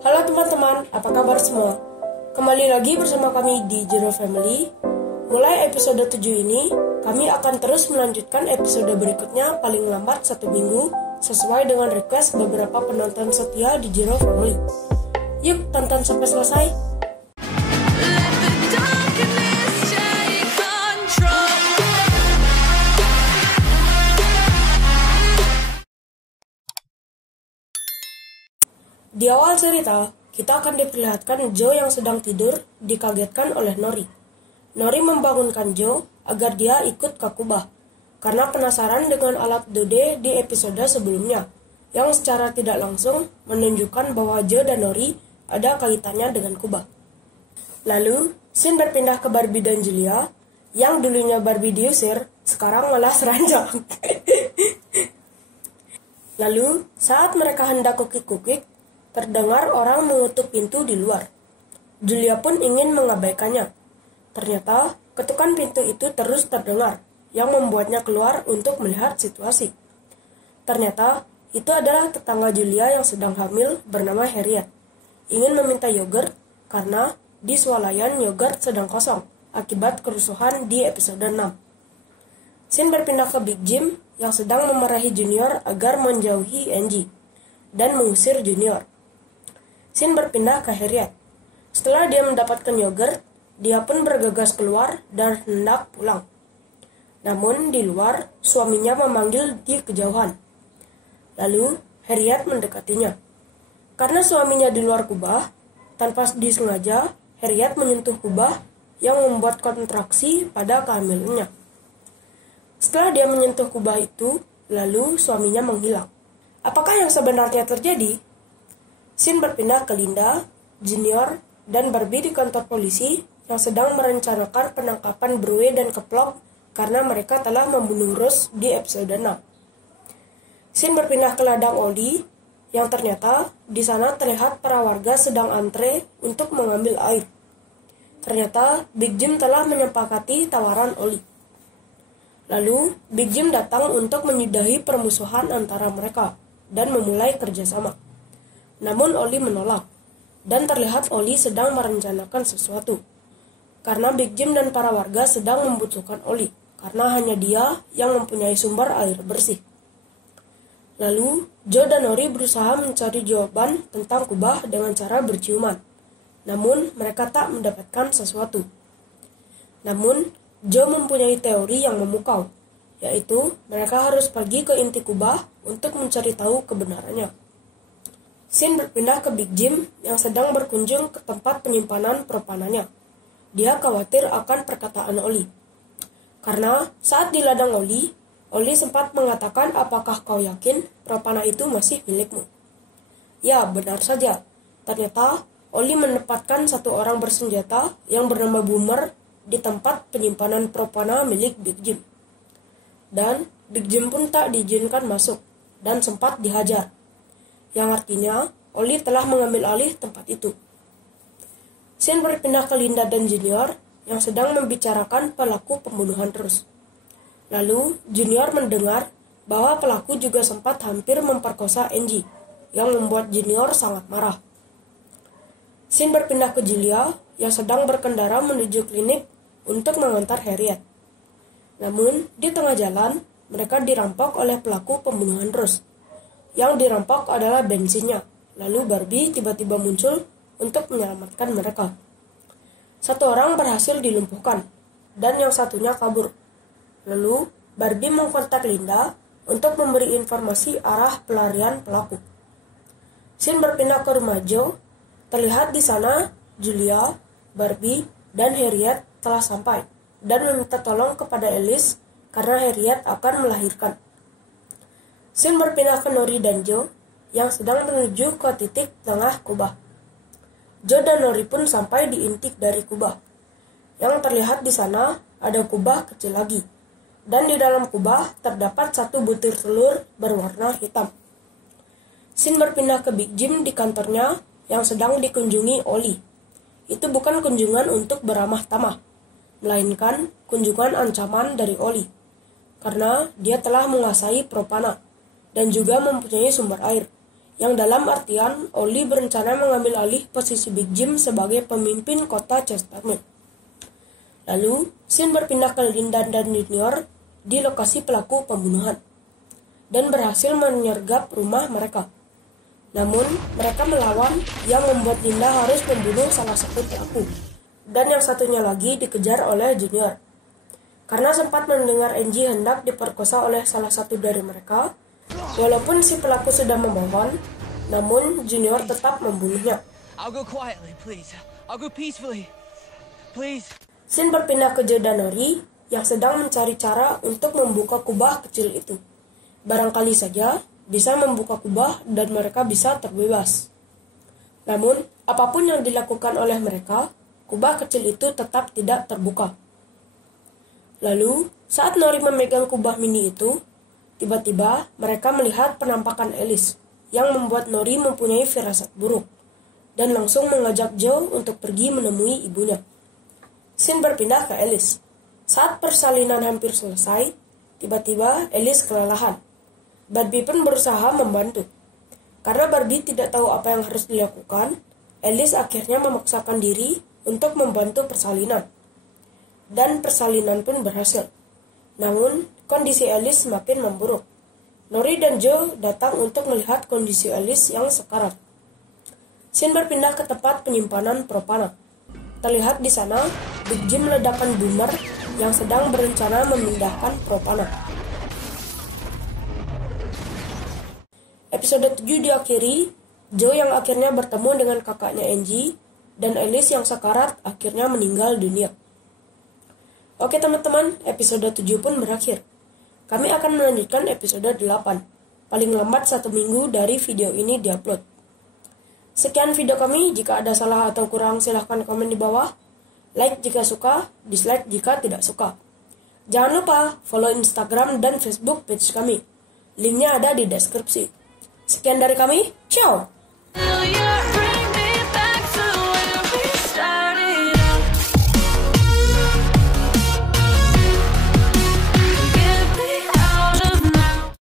Halo teman-teman, apa kabar semua? Kembali lagi bersama kami di Zero Family. Mulai episode 7 ini, kami akan terus melanjutkan episode berikutnya paling lambat 1 minggu sesuai dengan request beberapa penonton setia di Zero Family. Yuk, tonton sampai selesai. Di awal cerita, kita akan diperlihatkan Joe yang sedang tidur dikagetkan oleh Nori. Nori membangunkan Joe agar dia ikut ke kubah, karena penasaran dengan alat 2D di episode sebelumnya, yang secara tidak langsung menunjukkan bahwa Joe dan Nori ada kaitannya dengan kubah. Lalu, scene berpindah ke Barbie dan Julia, yang dulunya Barbie diusir, sekarang malah seranjang. Lalu, saat mereka hendak kukik-kukik, terdengar orang mengetuk pintu di luar. Julia pun ingin mengabaikannya. Ternyata, ketukan pintu itu terus terdengar, yang membuatnya keluar untuk melihat situasi. Ternyata, itu adalah tetangga Julia yang sedang hamil bernama Harriet. Ingin meminta yogurt, karena di swalayan yogurt sedang kosong, akibat kerusuhan di episode 6. Scene berpindah ke Big Jim, yang sedang memarahi Junior agar menjauhi Angie, dan mengusir Junior. Scene berpindah ke Harriet. Setelah dia mendapatkan yogurt, dia pun bergegas keluar dan hendak pulang. Namun di luar, suaminya memanggil di kejauhan. Lalu, Harriet mendekatinya. Karena suaminya di luar kubah, tanpa disengaja, Harriet menyentuh kubah yang membuat kontraksi pada kehamilannya. Setelah dia menyentuh kubah itu, lalu suaminya menghilang. Apakah yang sebenarnya terjadi? Scene berpindah ke Linda, Junior, dan Barbie di kantor polisi yang sedang merencanakan penangkapan Brue dan Keplok karena mereka telah membunuh Rose di episode 6. Scene berpindah ke ladang Oli, yang ternyata di sana terlihat para warga sedang antre untuk mengambil air. Ternyata Big Jim telah menyepakati tawaran Oli. Lalu Big Jim datang untuk menyudahi permusuhan antara mereka dan memulai kerjasama. Namun Oli menolak, dan terlihat Oli sedang merencanakan sesuatu. Karena Big Jim dan para warga sedang membutuhkan Oli, karena hanya dia yang mempunyai sumber air bersih. Lalu, Joe dan Nori berusaha mencari jawaban tentang kubah dengan cara berciuman. Namun, mereka tak mendapatkan sesuatu. Namun, Joe mempunyai teori yang memukau, yaitu mereka harus pergi ke inti kubah untuk mencari tahu kebenarannya. Scene berpindah ke Big Jim yang sedang berkunjung ke tempat penyimpanan propananya. Dia khawatir akan perkataan Oli. Karena saat di ladang Oli sempat mengatakan, apakah kau yakin propana itu masih milikmu? Ya, benar saja. Ternyata Oli menempatkan satu orang bersenjata yang bernama Boomer di tempat penyimpanan propana milik Big Jim. Dan Big Jim pun tak diizinkan masuk dan sempat dihajar. Yang artinya, Oli telah mengambil alih tempat itu. Scene berpindah ke Linda dan Junior yang sedang membicarakan pelaku pembunuhan Rose. Lalu, Junior mendengar bahwa pelaku juga sempat hampir memperkosa Angie, yang membuat Junior sangat marah. Scene berpindah ke Julia yang sedang berkendara menuju klinik untuk mengantar Harriet. Namun, di tengah jalan, mereka dirampok oleh pelaku pembunuhan Rose. Yang dirampok adalah bensinnya. Lalu Barbie tiba-tiba muncul untuk menyelamatkan mereka. Satu orang berhasil dilumpuhkan, dan yang satunya kabur. Lalu Barbie mengkontak Linda untuk memberi informasi arah pelarian pelaku. Scene berpindah ke rumah Joe. Terlihat di sana Julia, Barbie, dan Harriet telah sampai dan meminta tolong kepada Alice karena Harriet akan melahirkan. Scene berpindah ke Nori dan Joe yang sedang menuju ke titik tengah kubah. Joe dan Nori pun sampai di inti dari kubah. Yang terlihat di sana ada kubah kecil lagi. Dan di dalam kubah terdapat satu butir telur berwarna hitam. Scene berpindah ke Big Jim di kantornya yang sedang dikunjungi Oli. Itu bukan kunjungan untuk beramah tamah, melainkan kunjungan ancaman dari Oli. Karena dia telah menguasai propana dan juga mempunyai sumber air, yang dalam artian Oli berencana mengambil alih posisi Big Jim sebagai pemimpin kota Chestermere. Lalu, Sin berpindah ke Linda dan Junior di lokasi pelaku pembunuhan dan berhasil menyergap rumah mereka. Namun, mereka melawan yang membuat Linda harus membunuh salah satu pelaku, dan yang satunya lagi dikejar oleh Junior. Karena sempat mendengar Angie hendak diperkosa oleh salah satu dari mereka, walaupun si pelaku sudah memohon, namun Junior tetap membunuhnya. I'll go quietly, please. I'll go peacefully. Please. Sin berpindah ke Joe dan Nori yang sedang mencari cara untuk membuka kubah kecil itu. Barangkali saja bisa membuka kubah dan mereka bisa terbebas. Namun, apapun yang dilakukan oleh mereka, kubah kecil itu tetap tidak terbuka. Lalu, saat Nori memegang kubah mini itu, tiba-tiba mereka melihat penampakan Alice yang membuat Nori mempunyai firasat buruk dan langsung mengajak Joe untuk pergi menemui ibunya. Sin berpindah ke Alice. Saat persalinan hampir selesai, tiba-tiba Alice kelelahan. Barbie pun berusaha membantu. Karena Barbie tidak tahu apa yang harus dilakukan, Alice akhirnya memaksakan diri untuk membantu persalinan. Dan persalinan pun berhasil. Namun, kondisi Alice semakin memburuk. Nori dan Joe datang untuk melihat kondisi Alice yang sekarat. Sin berpindah ke tempat penyimpanan propana. Terlihat di sana, Big Jim meledakkan Boomer yang sedang berencana memindahkan propana. Episode 7 diakhiri, Joe yang akhirnya bertemu dengan kakaknya Angie, dan Alice yang sekarat akhirnya meninggal dunia. Oke teman-teman, episode 7 pun berakhir. Kami akan melanjutkan episode 8, paling lambat 1 minggu dari video ini diupload. Sekian video kami, jika ada salah atau kurang silahkan komen di bawah. Like jika suka, dislike jika tidak suka. Jangan lupa follow Instagram dan Facebook page kami. Linknya ada di deskripsi. Sekian dari kami, ciao!